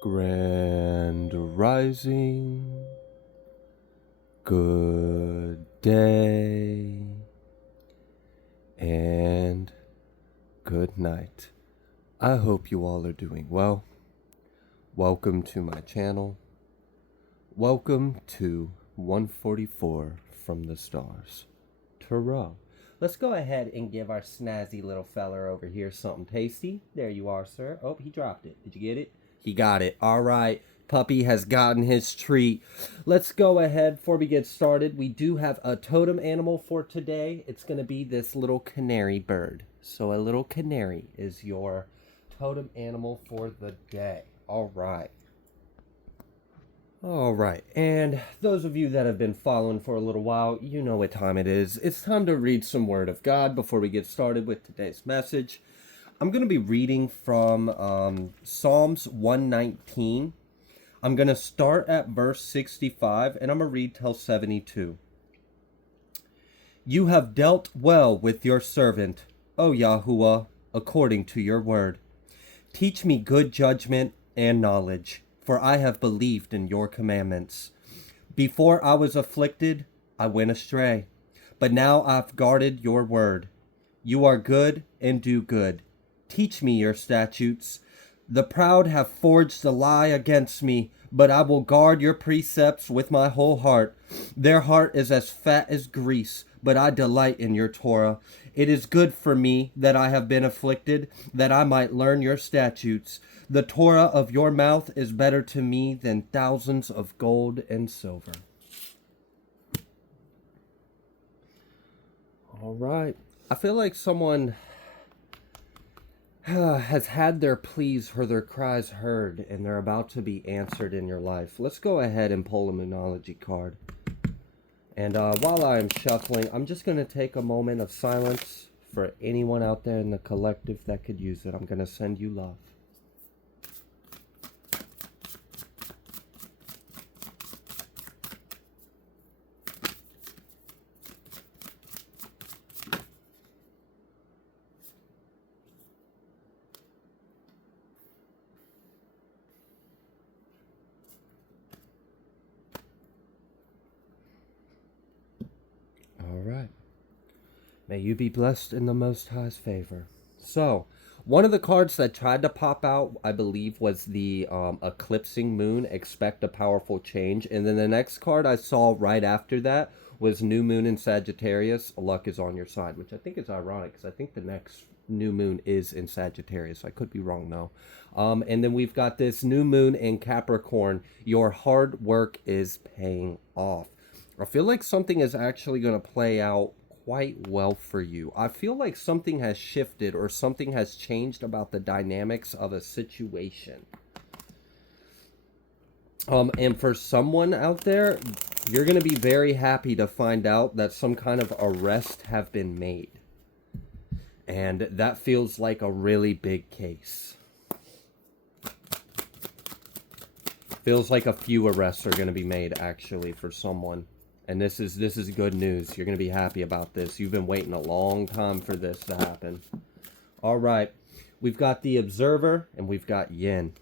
Grand Rising, good day, and good night. I hope you all are doing well. Welcome to my channel. Welcome to 144 from the stars. Tarot. Let's go ahead and give our snazzy little feller over here something tasty. There you are, sir. Oh, he dropped it. Did you get it? He got it. All right. Puppy has gotten his treat. Let's go ahead before we get started. We do have a totem animal for today. It's going to be this little canary bird. So a little canary is your totem animal for the day. All right. All right, and those of you that have been following for a little while, you know what time it is. It's time to read some Word of God before we get started with today's message. I'm going to be reading from Psalms 119. I'm going to start at verse 65, and I'm going to read till 72. You have dealt well with your servant, O Yahuwah, according to your word. Teach me good judgment and knowledge, for I have believed in your commandments. Before I was afflicted, I went astray, but now I've guarded your word. You are good and do good. Teach me your statutes. The proud have forged a lie against me, but I will guard your precepts with my whole heart. Their heart is as fat as grease, but I delight in your Torah. It is good for me that I have been afflicted, that I might learn your statutes. The Torah of your mouth is better to me than thousands of gold and silver. All right. I feel like someone has had their pleas or their cries heard, and they're about to be answered in your life. Let's go ahead and pull a Moonology card. And while I'm shuffling, I'm just going to take a moment of silence for anyone out there in the collective that could use it. I'm going to send you love. All right. May you be blessed in the Most High's favor. So, one of the cards that tried to pop out, I believe, was the eclipsing moon. Expect a powerful change. And then the next card I saw right after that was new moon in Sagittarius. Luck is on your side, which I think is ironic because I think the next new moon is in Sagittarius. I could be wrong though. And then we've got this new moon in Capricorn. Your hard work is paying off. I feel like something is actually going to play out quite well for you. I feel like something has shifted or something has changed about the dynamics of a situation. And for someone out there, you're going to be very happy to find out that some kind of arrest have been made. And that feels like a really big case. Feels like a few arrests are going to be made actually for someone. And this is good news. You're going to be happy about this. You've been waiting a long time for this to happen. All right. We've got the Observer and we've got Yin.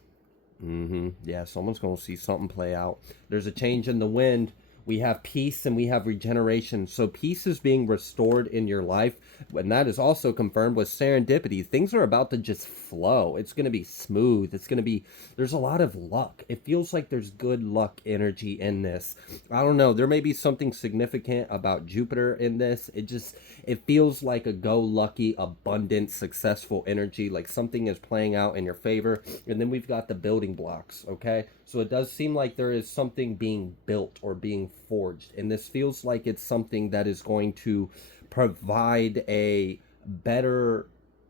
Yeah, someone's going to see something play out. There's a change in the wind. We have peace and we have regeneration. So peace is being restored in your life. And that is also confirmed with serendipity. Things are about to just flow. It's going to be smooth. It's going to be, there's a lot of luck. It feels like there's good luck energy in this. I don't know. There may be something significant about Jupiter in this. It feels like a go-lucky, abundant, successful energy. Like something is playing out in your favor. And then we've got the building blocks, okay? So it does seem like there is something being built or being forged. And this feels like it's something that is going to provide a better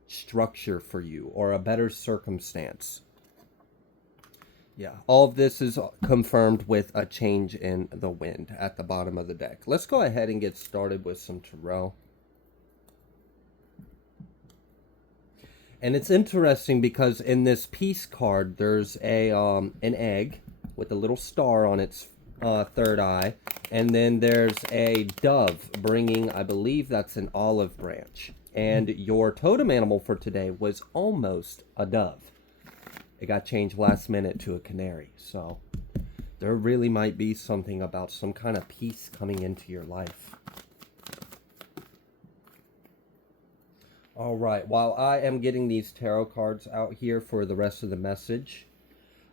structure for you or a better circumstance. Yeah, all of this is confirmed with a change in the wind at the bottom of the deck. Let's go ahead and get started with some tarot. And it's interesting because in this peace card, there's an egg with a little star on its third eye. And then there's a dove bringing, I believe that's an olive branch. And your totem animal for today was almost a dove. It got changed last minute to a canary. So there really might be something about some kind of peace coming into your life. All right, while I am getting these tarot cards out here for the rest of the message,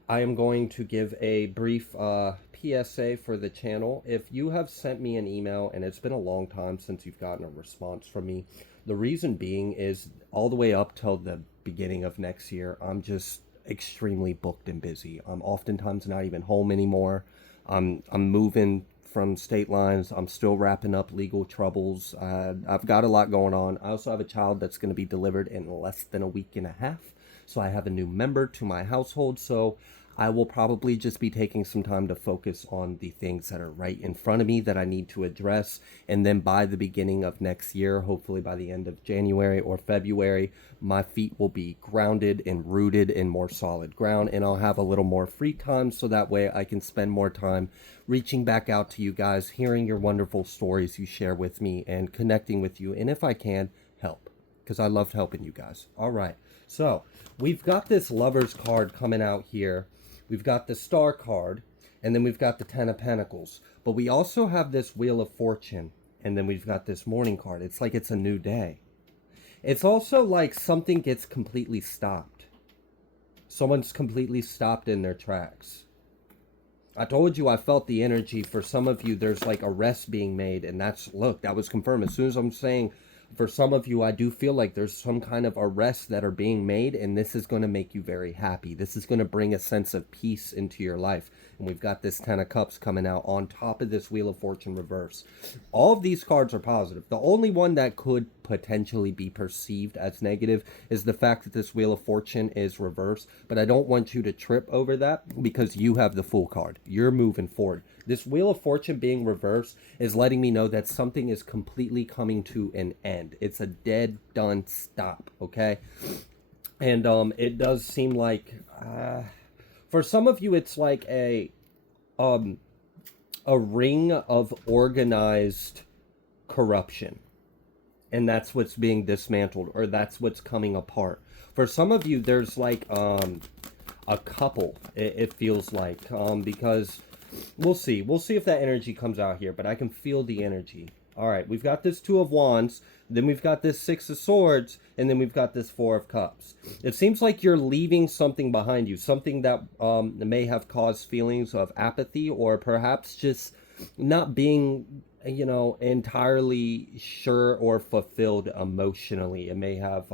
I am going to give a brief PSA for the channel. If you have sent me an email and it's been a long time since you've gotten a response from me, the reason being is all the way up till the beginning of next year, I'm just extremely booked and busy. I'm oftentimes not even home anymore. I'm moving from state lines. I'm still wrapping up legal troubles. I've got a lot going on. I also have a child that's going to be delivered in less than a week and a half. So I have a new member to my household. So I will probably just be taking some time to focus on the things that are right in front of me that I need to address. And then by the beginning of next year, hopefully by the end of January or February, my feet will be grounded and rooted in more solid ground. And I'll have a little more free time so that way I can spend more time reaching back out to you guys, hearing your wonderful stories you share with me and connecting with you. And if I can, help, because I love helping you guys. All right. So we've got this Lover's card coming out here. We've got the Star card, and then we've got the Ten of Pentacles. But we also have this Wheel of Fortune, and then we've got this Morning card. It's like it's a new day. It's also like something gets completely stopped. Someone's completely stopped in their tracks. I told you I felt the energy. For some of you, there's like arrests being made, and that's, look, that was confirmed. As soon as I'm saying, for some of you, I do feel like there's some kind of arrests that are being made, and this is going to make you very happy. This is going to bring a sense of peace into your life. And we've got this Ten of Cups coming out on top of this Wheel of Fortune reverse. All of these cards are positive. The only one that could potentially be perceived as negative is the fact that this Wheel of Fortune is reversed. But I don't want you to trip over that because you have the Fool card. You're moving forward. This Wheel of Fortune being reversed is letting me know that something is completely coming to an end. It's a dead, done stop, okay? And it does seem like, for some of you, it's like a ring of organized corruption. And that's what's being dismantled, or that's what's coming apart. For some of you, there's like a couple, it feels like, because we'll see if that energy comes out here, but I can feel the energy. All right, we've got this Two of Wands, then we've got this Six of Swords, and then we've got this Four of Cups. It seems like you're leaving something behind you, something that may have caused feelings of apathy, or perhaps just not being, you know, entirely sure or fulfilled emotionally. It may have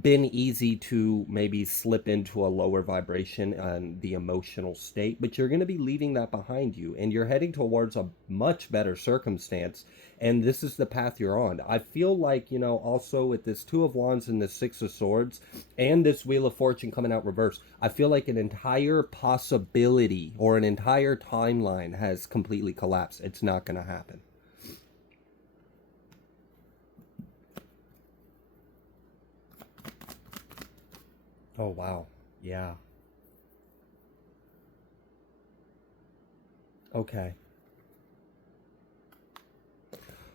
been easy to maybe slip into a lower vibration and the emotional state, but you're going to be leaving that behind you, and you're heading towards a much better circumstance, and this is the path you're on. I feel like, you know, also with this Two of Wands and this Six of Swords and this Wheel of Fortune coming out reverse, I feel like an entire possibility or an entire timeline has completely collapsed. It's not going to happen. Oh, wow. Yeah. Okay.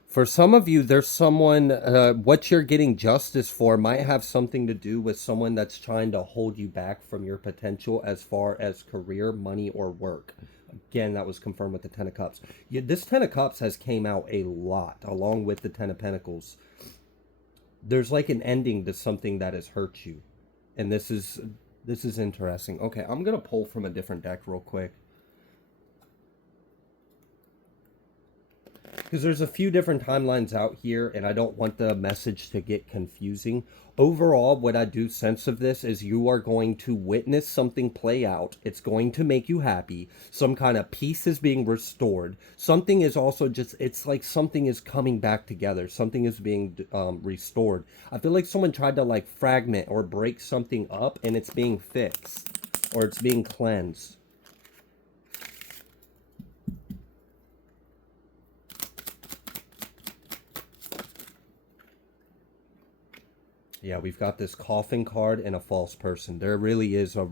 For some of you, there's someone, what you're getting justice for might have something to do with someone that's trying to hold you back from your potential as far as career, money, or work. Again, that was confirmed with the Ten of Cups. Yeah, this Ten of Cups has came out a lot, along with the Ten of Pentacles. There's like an ending to something that has hurt you. And this is interesting. Okay, I'm going to pull from a different deck real quick, because there's a few different timelines out here, and I don't want the message to get confusing. Overall, what I do sense of this is you are going to witness something play out. It's going to make you happy. Some kind of peace is being restored. Something is also just, it's like something is coming back together. Something is being restored. I feel like someone tried to like fragment or break something up, and it's being fixed, or it's being cleansed. Yeah, we've got this Coffin card and a false person. There really is a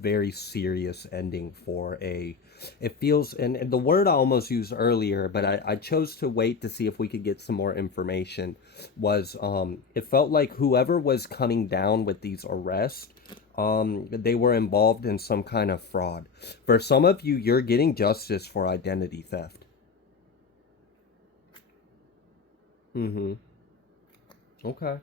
very serious ending for a, it feels, and the word I almost used earlier, but I chose to wait to see if we could get some more information, was it felt like whoever was coming down with these arrests, they were involved in some kind of fraud. For some of you, you're getting justice for identity theft. Mm-hmm. Okay.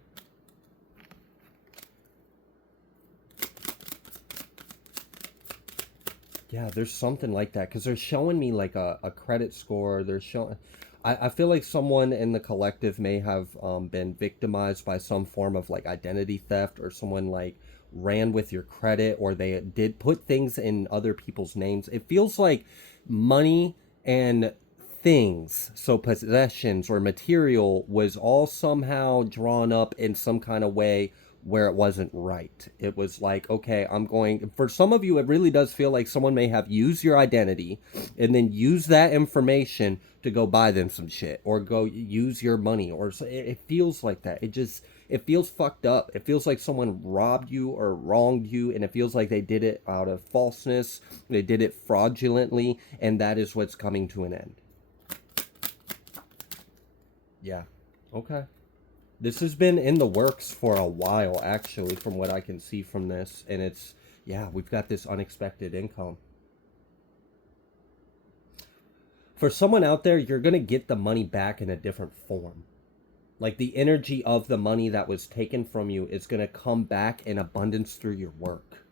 Yeah, there's something like that because they're showing me like a credit score. They're showing. I feel like someone in the collective may have been victimized by some form of like identity theft, or someone like ran with your credit, or they did put things in other people's names. It feels like money and things, so possessions or material, was all somehow drawn up in some kind of way where it wasn't right. It was like, okay, I'm going, for some of you, it really does feel like someone may have used your identity and then use that information to go buy them some shit or go use your money, or it feels like that. It just, it feels fucked up. It feels like someone robbed you or wronged you, and it feels like they did it out of falseness. They did it fraudulently, and that is what's coming to an end. Yeah. Okay. This has been in the works for a while, actually, from what I can see from this. And it's, yeah, we've got this unexpected income. For someone out there, you're going to get the money back in a different form. Like the energy of the money that was taken from you is going to come back in abundance through your work.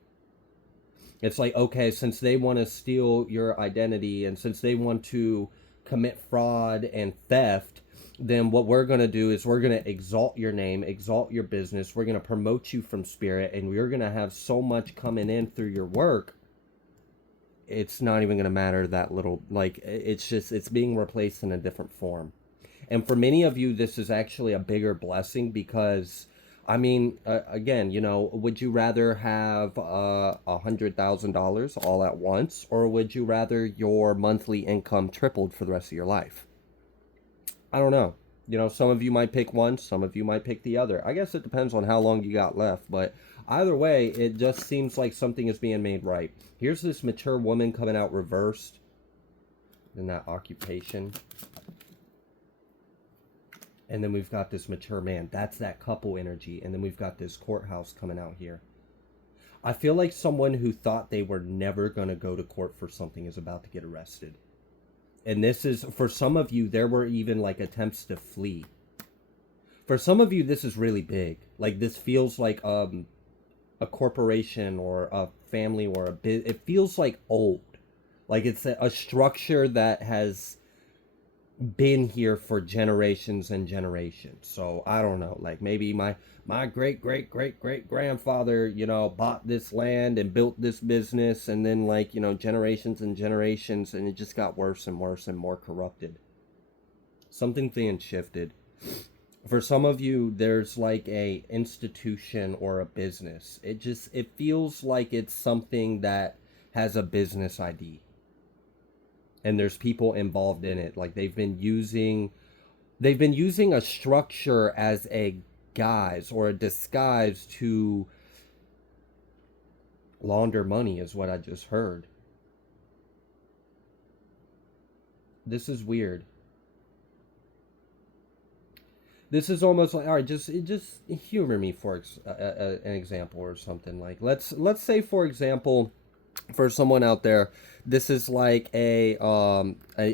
It's like, okay, since they want to steal your identity and since they want to commit fraud and theft, then what we're going to do is we're going to exalt your name, exalt your business. We're going to promote you from spirit, and we're going to have so much coming in through your work. It's not even going to matter that little, like, it's just, it's being replaced in a different form. And for many of you, this is actually a bigger blessing because, I mean, again, you know, would you rather have $100,000 all at once, or would you rather your monthly income tripled for the rest of your life? I don't know. You know, some of you might pick one, some of you might pick the other. I guess it depends on how long you got left, but either way, it just seems like something is being made right. Here's this mature woman coming out reversed in that occupation. And then we've got this mature man. That's that couple energy. And then we've got this courthouse coming out here. I feel like someone who thought they were never going to go to court for something is about to get arrested. And this is, for some of you, there were even like attempts to flee. For some of you, this is really big. Like this feels like a corporation or a family or a bit. It feels like old. Like it's a structure that has been here for generations and generations. So I don't know, like maybe my great great great great grandfather, you know, bought this land and built this business, and then, like, you know, generations and generations, and it just got worse and worse and more corrupted. Something being shifted. For some of you, there's like a institution or a business. It feels like it's something that has a business ID, and there's people involved in it. Like they've been using a structure as a guise or a disguise to launder money, is what I just heard. This is weird. This is almost like, all right, just humor me for an example or something. Like let's say, for example, for someone out there, this is like a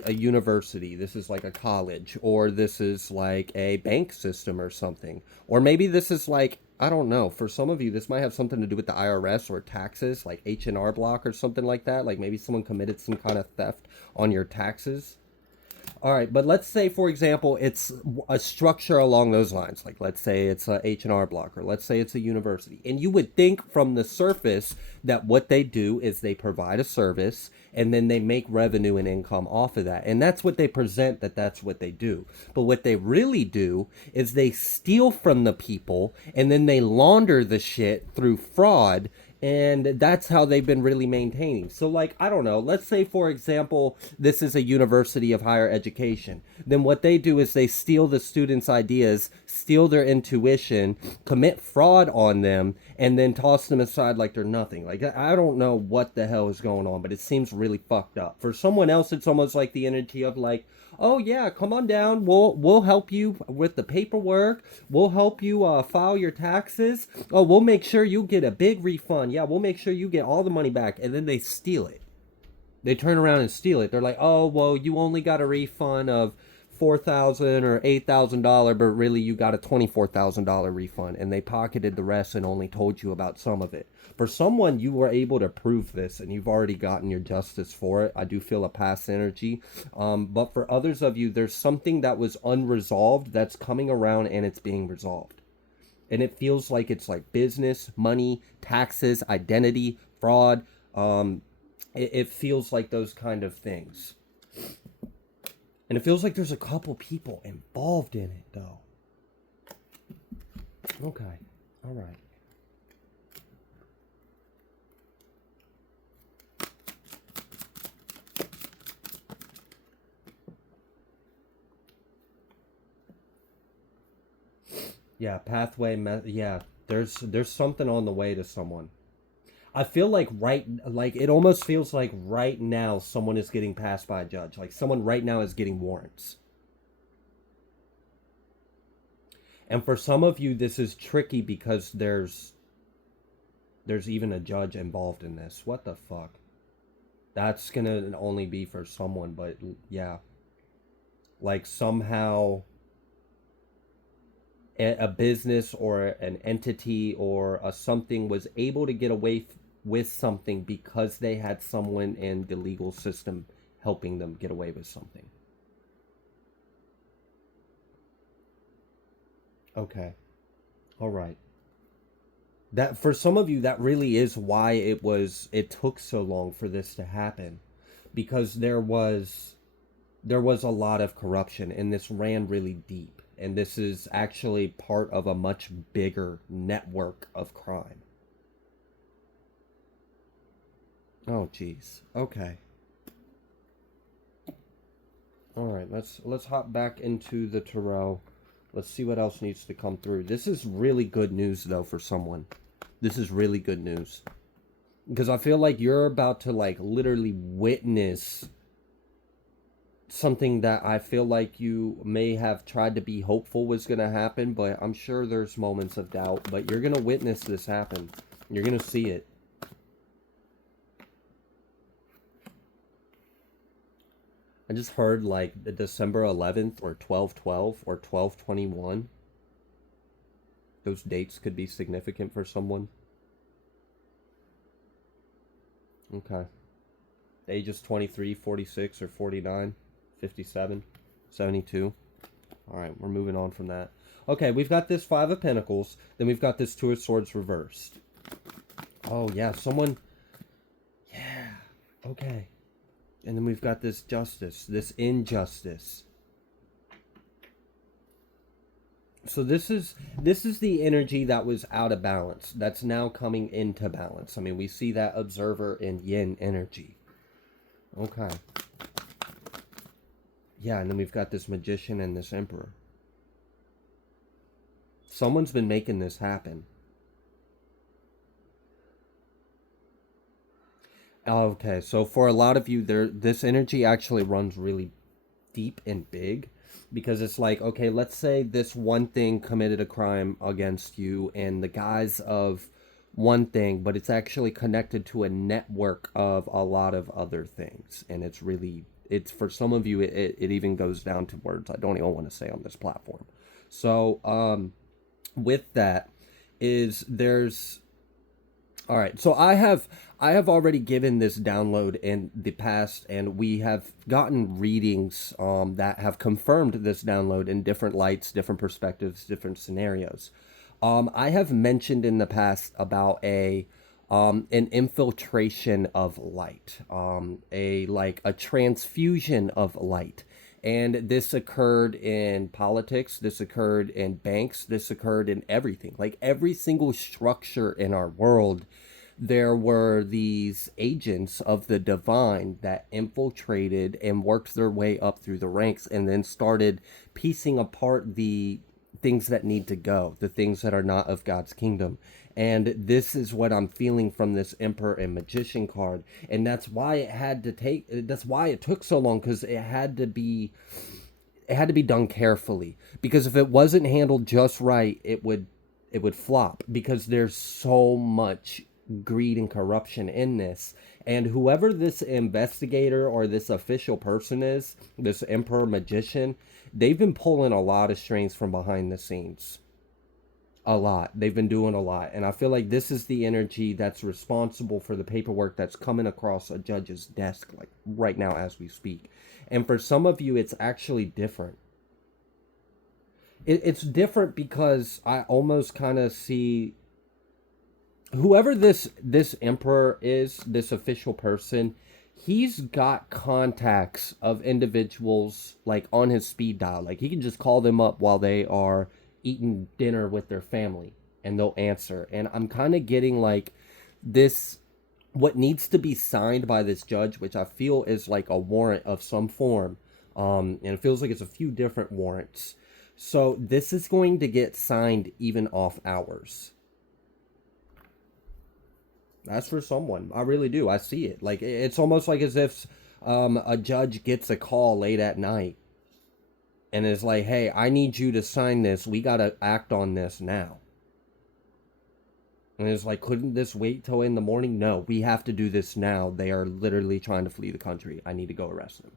university, this is like a college, or this is like a bank system or something, or maybe this is like, I don't know, for some of you this might have something to do with the IRS or taxes, like H&R Block or something like that. Like maybe someone committed some kind of theft on your taxes. All right, but let's say, for example, it's a structure along those lines. Like, let's say it's a H&R Block, or let's say it's a university. And you would think from the surface that what they do is they provide a service, and then they make revenue and income off of that. And that's what they present, that's what they do. But what they really do is they steal from the people, and then they launder the shit through fraud, and that's how they've been really maintaining. So, like, I don't know, let's say, for example, this is a university of higher education. Then what they do is they steal the students' ideas, steal their intuition, commit fraud on them, and then toss them aside like they're nothing. Like, I don't know what the hell is going on, but it seems really fucked up. For someone else, it's almost like the energy of like, oh yeah, come on down. We'll help you with the paperwork. We'll help you file your taxes. Oh, we'll make sure you get a big refund. Yeah, we'll make sure you get all the money back. And then they steal it. They turn around and steal it. They're like, oh well, you only got a refund of $4,000 or $8,000, but really you got a $24,000 refund, and they pocketed the rest and only told you about some of it. For someone, you were able to prove this, and you've already gotten your justice for it. I do feel a past energy, but for others of you, there's something that was unresolved that's coming around, and it's being resolved. And it feels like it's like business, money, taxes, identity, fraud. It feels like those kind of things. And it feels like there's a couple people involved in it, though. Okay. All right. Yeah, pathway. Yeah, there's something on the way to someone. I feel like it almost feels like right now someone is getting passed by a judge. Like someone right now is getting warrants. And for some of you, this is tricky because there's even a judge involved in this. What the fuck? That's gonna only be for someone, but yeah. Like somehow a business or an entity or a something was able to get away with something because they had someone in the legal system helping them get away with something. Okay. All right. That for some of you that really is why it took so long for this to happen, because there was a lot of corruption and this ran really deep, and this is actually part of a much bigger network of crime. Oh jeez. Okay. All right, let's hop back into the tarot. Let's see what else needs to come through. This is really good news though for someone. This is really good news. Because I feel like you're about to like literally witness something that I feel like you may have tried to be hopeful was going to happen, but I'm sure there's moments of doubt, but you're going to witness this happen. You're going to see it. I just heard like the December 11th or 12/12 or 12/21. Those dates could be significant for someone. Okay. The ages 23, 46, or 49, 57, 72. All right, we're moving on from that. Okay, we've got this Five of Pentacles. Then we've got this Two of Swords reversed. Oh, yeah, someone... Yeah, okay. And then we've got this Justice, this Injustice. So this is the energy that was out of balance. That's now coming into balance. I mean, we see that Observer in Yin energy. Okay. Yeah, and then we've got this Magician and this Emperor. Someone's been making this happen. Okay, so for a lot of you, this energy actually runs really deep and big. Because it's like, okay, let's say this one thing committed a crime against you in the guise of one thing, but it's actually connected to a network of a lot of other things. And it's for some of you, it even goes down to words I don't even want to say on this platform. So, with that all right, so I have already given this download in the past, and we have gotten readings that have confirmed this download in different lights, different perspectives, different scenarios. I have mentioned in the past about an infiltration of light, a transfusion of light. And this occurred in politics, this occurred in banks, this occurred in everything. Like every single structure in our world, there were these agents of the divine that infiltrated and worked their way up through the ranks and then started piecing apart the things that need to go, the things that are not of God's kingdom. And this is what I'm feeling from this Emperor and Magician card. And that's why that's why it took so long, because it had to be done carefully, because if it wasn't handled just right, it would flop, because there's so much greed and corruption in this. And whoever this investigator or this official person is, this Emperor Magician, they've been pulling a lot of strings from behind the scenes. A lot. They've been doing a lot. And I feel like this is the energy that's responsible for the paperwork that's coming across a judge's desk, like right now as we speak. And for some of you, it's actually different. It's different because I almost kind of see whoever this emperor is, this official person, he's got contacts of individuals like on his speed dial. Like he can just call them up while they are eating dinner with their family and they'll answer. And I'm kind of getting like this, what needs to be signed by this judge, which I feel is like a warrant of some form. And it feels like it's a few different warrants. So this is going to get signed even off hours. That's for someone. I really do. I see it. Like it's almost like as if a judge gets a call late at night and is like, "Hey, I need you to sign this. We got to act on this now." And it's like, couldn't this wait till in the morning? No, we have to do this now. They are literally trying to flee the country. I need to go arrest them.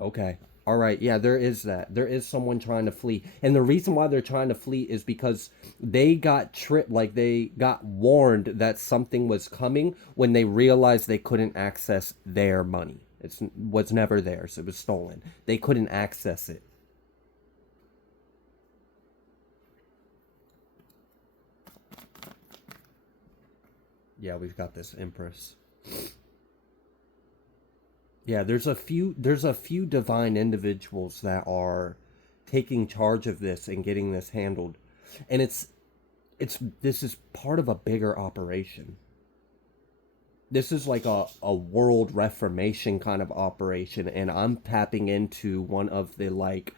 Okay. All right. Yeah, there is that. There is someone trying to flee. And the reason why they're trying to flee is because they got tripped, like they got warned that something was coming when they realized they couldn't access their money. It was never theirs. It was stolen. They couldn't access it. Yeah, we've got this Empress. Yeah, there's a few divine individuals that are taking charge of this and getting this handled. And it's this is part of a bigger operation. This is like a world reformation kind of operation, and I'm tapping into one of the like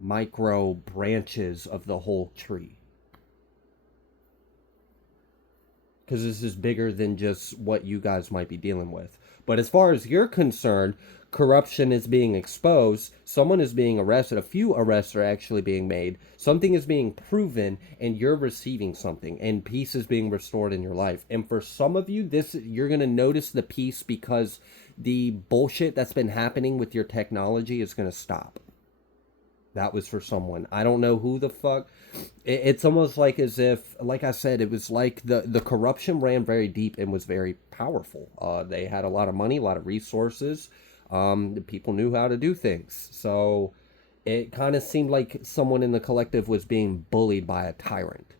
micro branches of the whole tree. Because this is bigger than just what you guys might be dealing with. But as far as you're concerned, corruption is being exposed, someone is being arrested, a few arrests are actually being made, something is being proven, and you're receiving something, and peace is being restored in your life. And for some of you, this you're going to notice the peace because the bullshit that's been happening with your technology is going to stop. That was for someone. I don't know who the fuck. It's almost like as if, like I said, it was like the corruption ran very deep and was very powerful. They had a lot of money, a lot of resources. The people knew how to do things. So it kind of seemed like someone in the collective was being bullied by a tyrant.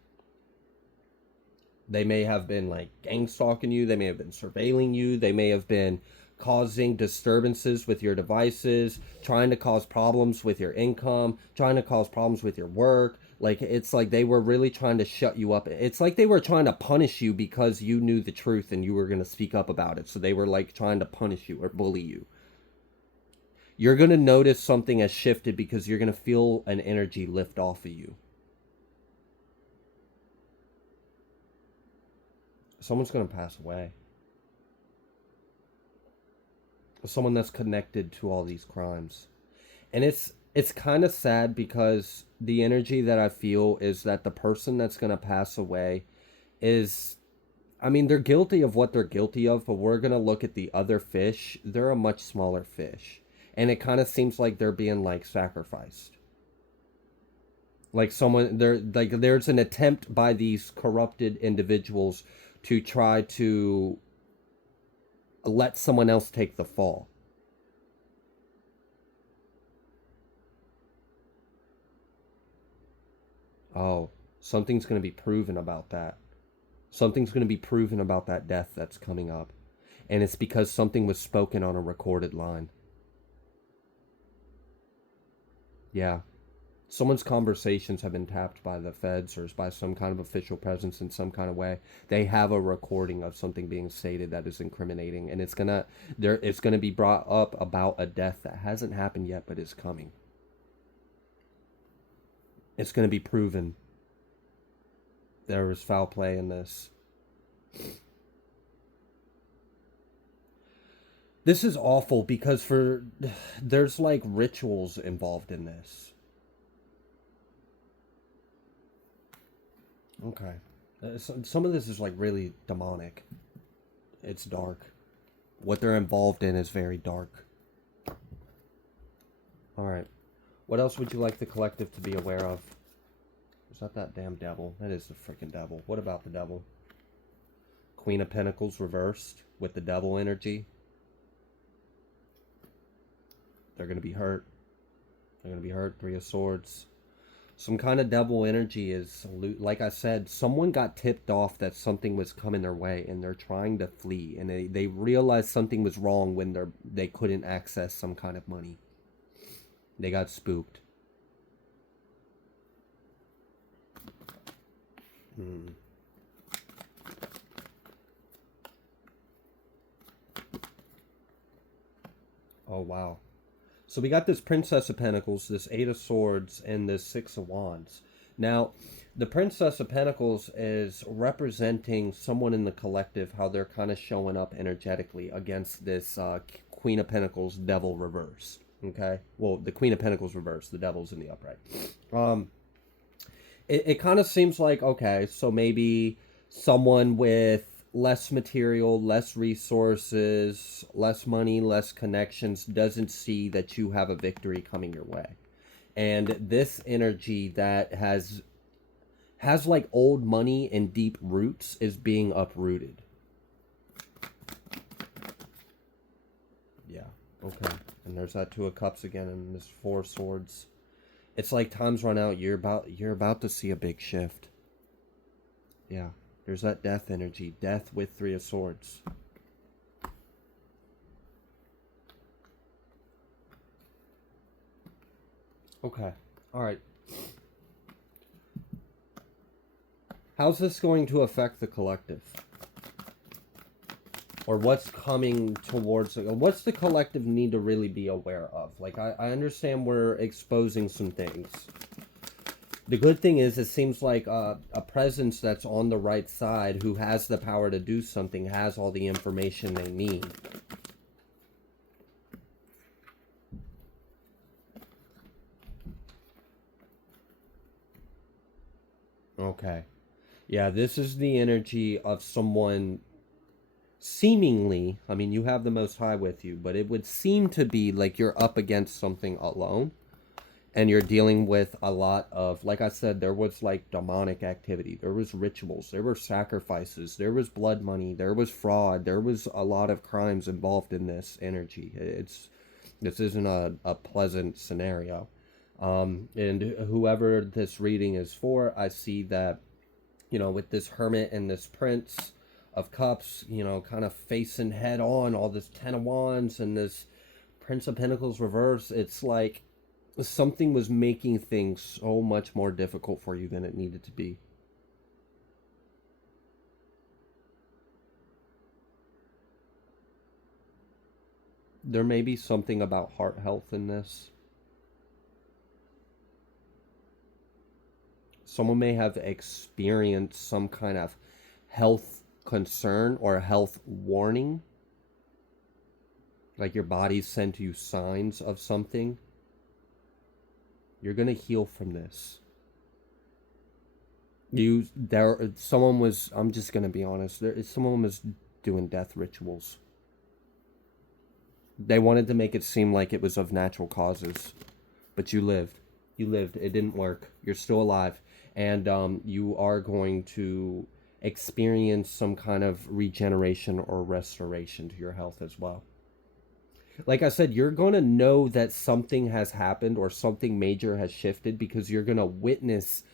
They may have been like gang stalking you. They may have been surveilling you. They may have been causing disturbances with your devices, trying to cause problems with your income, trying to cause problems with your work. Like, it's like they were really trying to shut you up. It's like they were trying to punish you because you knew the truth and you were going to speak up about it. So they were like trying to punish you or bully you. You're going to notice something has shifted because you're going to feel an energy lift off of you. Someone's going to pass away. Someone that's connected to all these crimes. And it's kind of sad because the energy that I feel is that the person that's going to pass away is, I mean, they're guilty of what they're guilty of, but we're going to look at the other fish. They're a much smaller fish. And it kind of seems like they're being like sacrificed. Like someone, there's an attempt by these corrupted individuals to try to let someone else take the fall. Oh, something's going to be proven about that. Something's going to be proven about that death that's coming up. And it's because something was spoken on a recorded line. Yeah. Someone's conversations have been tapped by the feds or by some kind of official presence in some kind of way. They have a recording of something being stated that is incriminating, and it's gonna be brought up about a death that hasn't happened yet but is coming. It's going to be proven there was foul play in this. This is awful because there's like rituals involved in this. Okay. Some of this is like really demonic. It's dark. What they're involved in is very dark. Alright. What else would you like the collective to be aware of? Is that damn devil? That is the freaking devil. What about the devil? Queen of Pentacles reversed with the devil energy. They're going to be hurt. They're going to be hurt. Three of Swords. Some kind of devil energy is, like I said, someone got tipped off that something was coming their way and they're trying to flee. And they realized something was wrong when they couldn't access some kind of money. They got spooked. Oh, wow. So we got this Princess of Pentacles, this Eight of Swords, and this Six of Wands. Now, the Princess of Pentacles is representing someone in the collective, how they're kind of showing up energetically against this Queen of Pentacles devil reverse. Okay? Well, the Queen of Pentacles reverse, the devil's in the upright. It kind of seems like, okay, so maybe someone with less material, less resources, less money, less connections doesn't see that you have a victory coming your way. And this energy that has like old money and deep roots is being uprooted. Yeah, okay. And there's that Two of Cups again and this Four of Swords. It's like time's run out. You're about to see a big shift. Yeah. There's that death energy. Death with Three of Swords. Okay. Alright. How's this going to affect the collective? Or what's coming towards it? What's the collective need to really be aware of? Like, I understand we're exposing some things. The good thing is, it seems like a presence that's on the right side who has the power to do something has all the information they need. Okay. Yeah, this is the energy of someone seemingly, I mean, you have the Most High with you, but it would seem to be like you're up against something alone. And you're dealing with a lot of, like I said, there was like demonic activity. There was rituals. There were sacrifices. There was blood money. There was fraud. There was a lot of crimes involved in this energy. This isn't a pleasant scenario. And whoever this reading is for, I see that, you know, with this Hermit and this Prince of Cups, you know, kind of facing head on all this Ten of Wands and this Prince of Pentacles reverse, it's like something was making things so much more difficult for you than it needed to be. There may be something about heart health in this. Someone may have experienced some kind of health concern or health warning. Like your body's sent you signs of something. You're going to heal from this. Someone was, I'm just going to be honest, someone was doing death rituals. They wanted to make it seem like it was of natural causes. But you lived. You lived. It didn't work. You're still alive. And you are going to experience some kind of regeneration or restoration to your health as well. Like I said, you're going to know that something has happened or something major has shifted because you're going to witness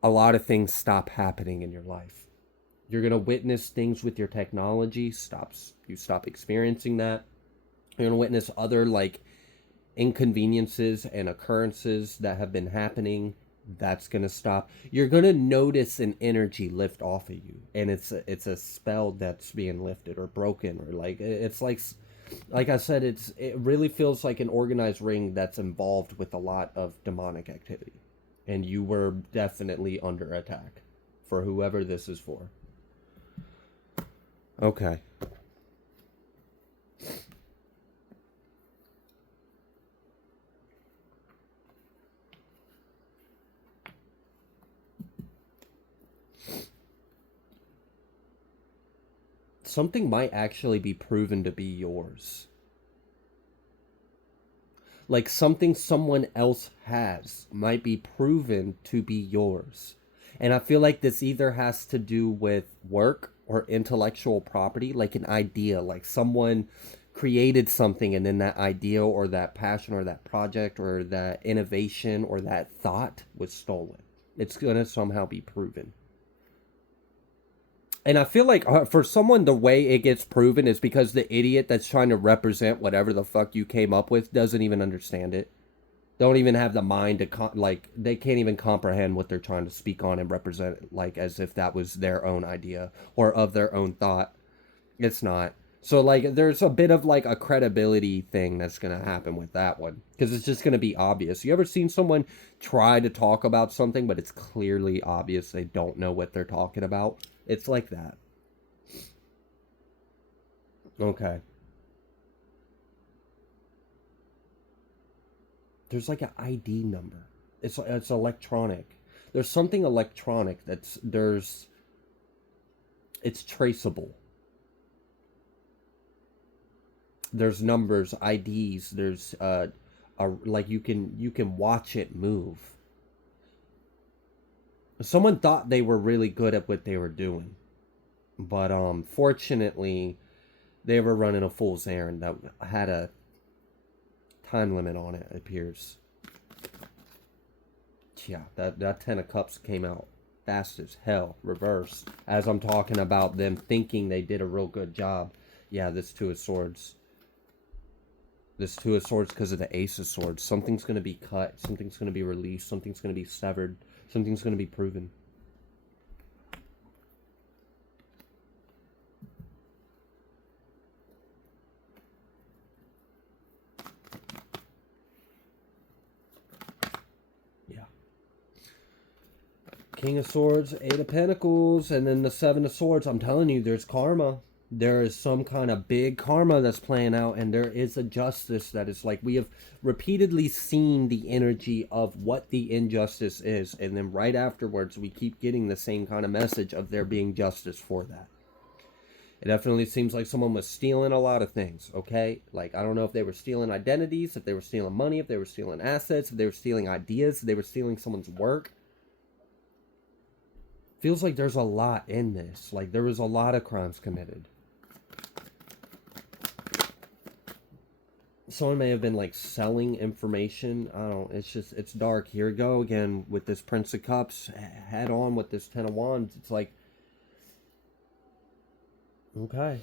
a lot of things stop happening in your life. You're going to witness things with your technology. You stop experiencing that. You're going to witness other like inconveniences and occurrences that have been happening. That's going to stop. You're going to notice an energy lift off of you. And it's a spell that's being lifted or broken, or like, it's like I said, it really feels like an organized ring that's involved with a lot of demonic activity. And you were definitely under attack for whoever this is for. Okay. Something might actually be proven to be yours. Like something someone else has might be proven to be yours. And I feel like this either has to do with work or intellectual property, like an idea, like someone created something and then that idea or that passion or that project or that innovation or that thought was stolen. It's going to somehow be proven. And I feel like for someone, the way it gets proven is because the idiot that's trying to represent whatever the fuck you came up with doesn't even understand it. Don't even have the mind to like they can't even comprehend what they're trying to speak on and represent, like as if that was their own idea or of their own thought. It's not. So like there's a bit of like a credibility thing that's going to happen with that one because it's just going to be obvious. You ever seen someone try to talk about something but it's clearly obvious they don't know what they're talking about? It's like that. Okay. There's like an ID number. It's electronic. There's something electronic it's traceable. There's numbers, IDs. There's like you can watch it move. Someone thought they were really good at what they were doing, but fortunately they were running a fool's errand that had a time limit on it. It appears. Yeah, that Ten of Cups came out fast as hell, reverse. As I'm talking about them thinking they did a real good job. Yeah, this Two of Swords. This Two of Swords because of the Ace of Swords. Something's going to be cut. Something's going to be released. Something's going to be severed. Something's going to be proven. Yeah. King of Swords, Eight of Pentacles, and then the Seven of Swords. I'm telling you, there's karma. There is some kind of big karma that's playing out, and there is a justice that is like we have repeatedly seen the energy of what the injustice is, and then right afterwards we keep getting the same kind of message of there being justice for that. It definitely seems like someone was stealing a lot of things, okay? Like, I don't know if they were stealing identities, if they were stealing money, if they were stealing assets, if they were stealing ideas, if they were stealing someone's work. Feels like there's a lot in this. Like, there was a lot of crimes committed. Someone may have been like selling information. I don't know. It's dark. Here we go again with this Prince of Cups head on with this Ten of Wands. It's like, okay,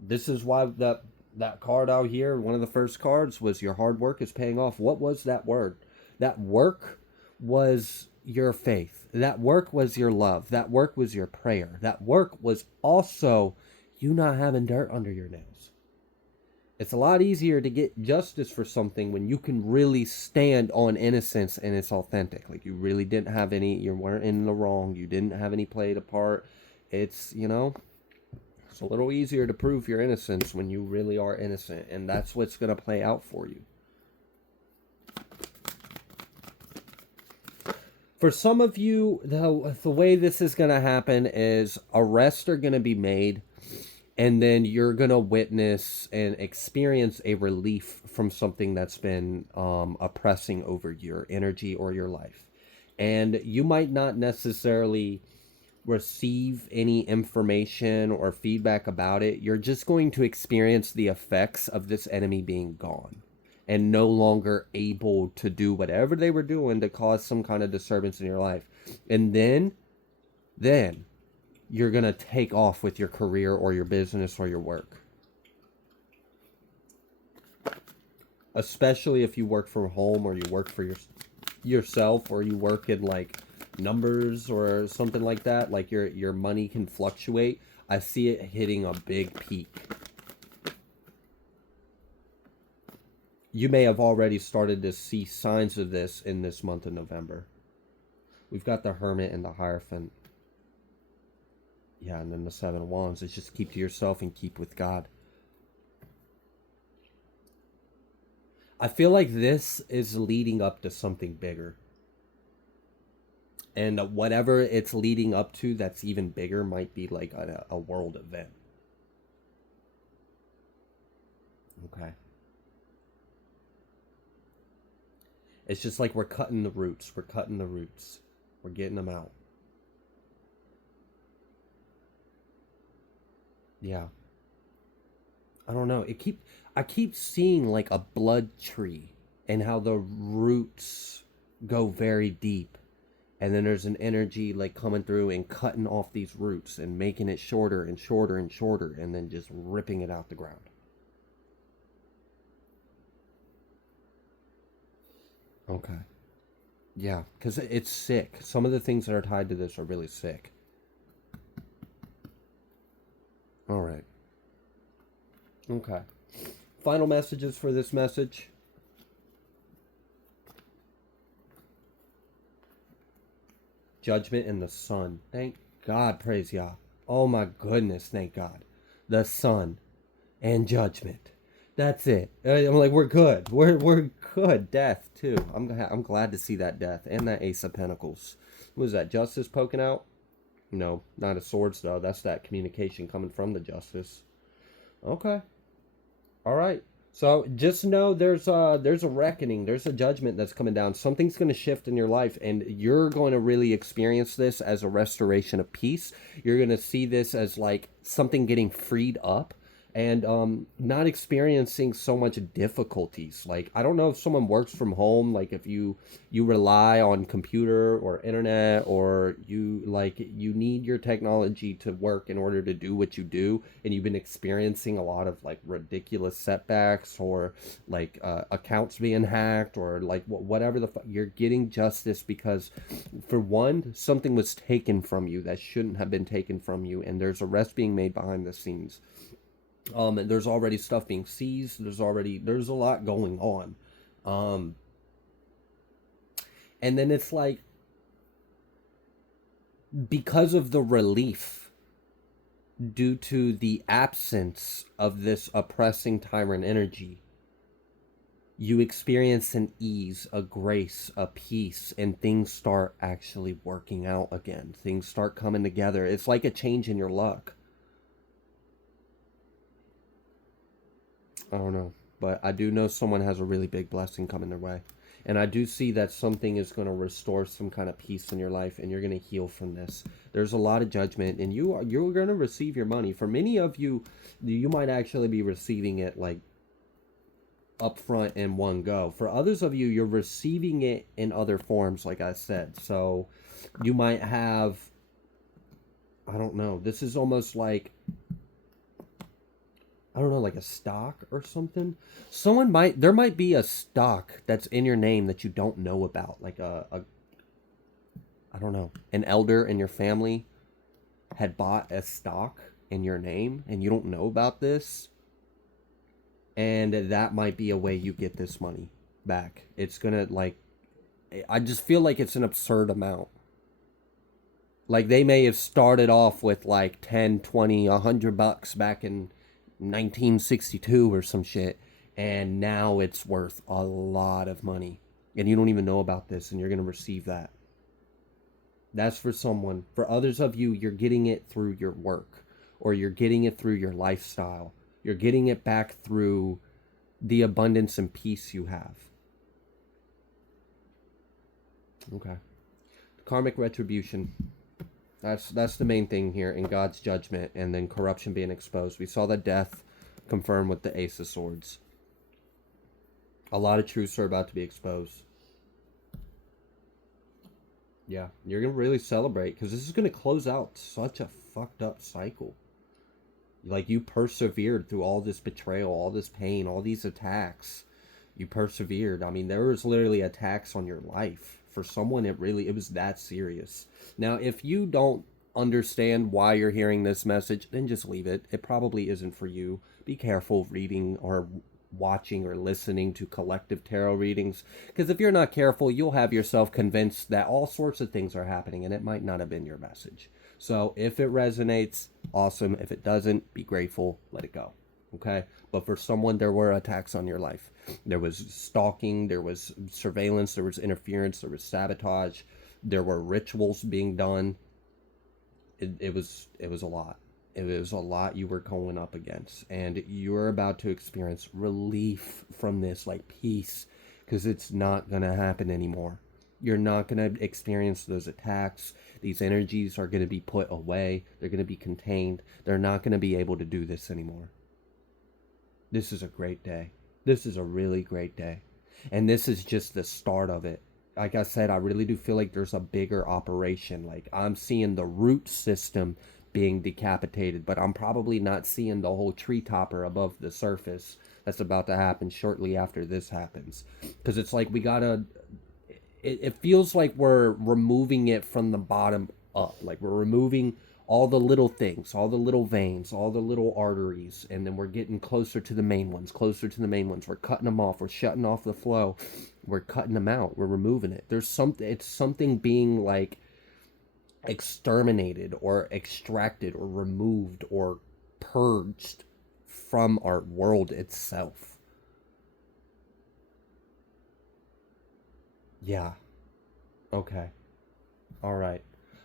this is why that card out here, one of the first cards was your hard work is paying off. What was that word? That work was your faith. That work was your love. That work was your prayer. That work was also you not having dirt under your nails. It's a lot easier to get justice for something when you can really stand on innocence and it's authentic. Like you really didn't have any, you weren't in the wrong, you didn't have any played a part. It's, it's a little easier to prove your innocence when you really are innocent, and that's what's going to play out for you. For some of you, the way this is going to happen is arrests are going to be made, and then you're going to witness and experience a relief from something that's been oppressing over your energy or your life. And you might not necessarily receive any information or feedback about it. You're just going to experience the effects of this enemy being gone and no longer able to do whatever they were doing to cause some kind of disturbance in your life. And then you're going to take off with your career or your business or your work. Especially if you work from home or you work for yourself or you work in like numbers or something like that. Like your money can fluctuate. I see it hitting a big peak. You may have already started to see signs of this in this month of November. We've got the Hermit and the Hierophant. Yeah, and then the Seven of Wands. It's just keep to yourself and keep with God. I feel like this is leading up to something bigger. And whatever it's leading up to that's even bigger might be like a world event. Okay. It's just like we're cutting the roots. We're cutting the roots. We're getting them out. Yeah. I don't know. I keep seeing like a blood tree and how the roots go very deep. And then there's an energy like coming through and cutting off these roots and making it shorter and shorter and shorter and then just ripping it out the ground. Okay. Yeah, because it's sick. Some of the things that are tied to this are really sick. All right. Okay. Final messages for this message. Judgment in the sun. Thank God, praise Yah. Oh my goodness, thank God. The sun and judgment. That's it. I'm like, we're good. We're good. Death too. I'm glad to see that death and that Ace of Pentacles. What is that? Justice poking out? No, not a swords though. That's that communication coming from the justice. Okay. All right. So just know there's a reckoning, there's a judgment that's coming down. Something's going to shift in your life, and you're going to really experience this as a restoration of peace. You're going to see this as like something getting freed up, and not experiencing so much difficulties. Like, I don't know if someone works from home, like if you rely on computer or internet, or you need your technology to work in order to do what you do, and you've been experiencing a lot of like ridiculous setbacks, or like accounts being hacked, or like whatever you're getting justice because, for one, something was taken from you that shouldn't have been taken from you, and there's arrests being made behind the scenes. And there's already stuff being seized. There's a lot going on. Um, and then it's like, because of the relief due to the absence of this oppressing tyrant energy, you experience an ease, a grace, a peace, and things start actually working out again. Things start coming together. It's like a change in your luck. I don't know, but I do know someone has a really big blessing coming their way. And I do see that something is going to restore some kind of peace in your life, and you're going to heal from this. There's a lot of judgment, and you're going to receive your money. For many of you, you might actually be receiving it like upfront in one go. For others of you, you're receiving it in other forms, like I said. So you might have, I don't know, this is almost like, I don't know, like a stock or something. There might be a stock that's in your name that you don't know about. Like I don't know, an elder in your family had bought a stock in your name and you don't know about this. And that might be a way you get this money back. It's gonna, like, I just feel like it's an absurd amount. Like, they may have started off with like 10, 20, $100 back in 1962 or some shit, and now it's worth a lot of money, and you don't even know about this, and you're going to receive that. That's for someone. For others of you, you're getting it through your work, or you're getting it through your lifestyle. You're getting it back through the abundance and peace you have. Okay. Karmic retribution. That's the main thing here, in God's judgment, and then corruption being exposed. We saw the death confirmed with the Ace of Swords. A lot of truths are about to be exposed. Yeah, you're going to really celebrate, because this is going to close out such a fucked up cycle. Like, you persevered through all this betrayal, all this pain, all these attacks. You persevered. I mean, there was literally attacks on your life. For someone, it was that serious. Now, if you don't understand why you're hearing this message, then just leave it. It probably isn't for you. Be careful reading or watching or listening to collective tarot readings, because if you're not careful, you'll have yourself convinced that all sorts of things are happening and it might not have been your message. So if it resonates, awesome. If it doesn't, be grateful, let it go. Okay? But for someone, there were attacks on your life. There was stalking, there was surveillance, there was interference, there was sabotage, there were rituals being done. It was a lot. It was a lot you were going up against, and you're about to experience relief from this, like peace, because it's not going to happen anymore. You're not going to experience those attacks. These energies are going to be put away. They're going to be contained. They're not going to be able to do this anymore. This is a great day. This is a really great day. And this is just the start of it. Like I said, I really do feel like there's a bigger operation. Like I'm seeing the root system being decapitated, but I'm probably not seeing the whole tree topper above the surface that's about to happen shortly after this happens. Because it's like we gotta, it feels like we're removing it from the bottom up. Like we're removing all the little things, all the little veins, all the little arteries, and then we're getting closer to the main ones, closer to the main ones. We're cutting them off. We're shutting off the flow. We're cutting them out. We're removing it. There's something, it's something being like exterminated or extracted or removed or purged from our world itself. Yeah. Okay. All right.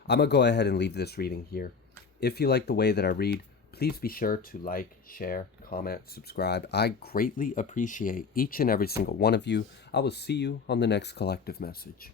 I'm going to go ahead and leave this reading here. If you like the way that I read, please be sure to like, share, comment, subscribe. I greatly appreciate each and every single one of you. I will see you on the next collective message.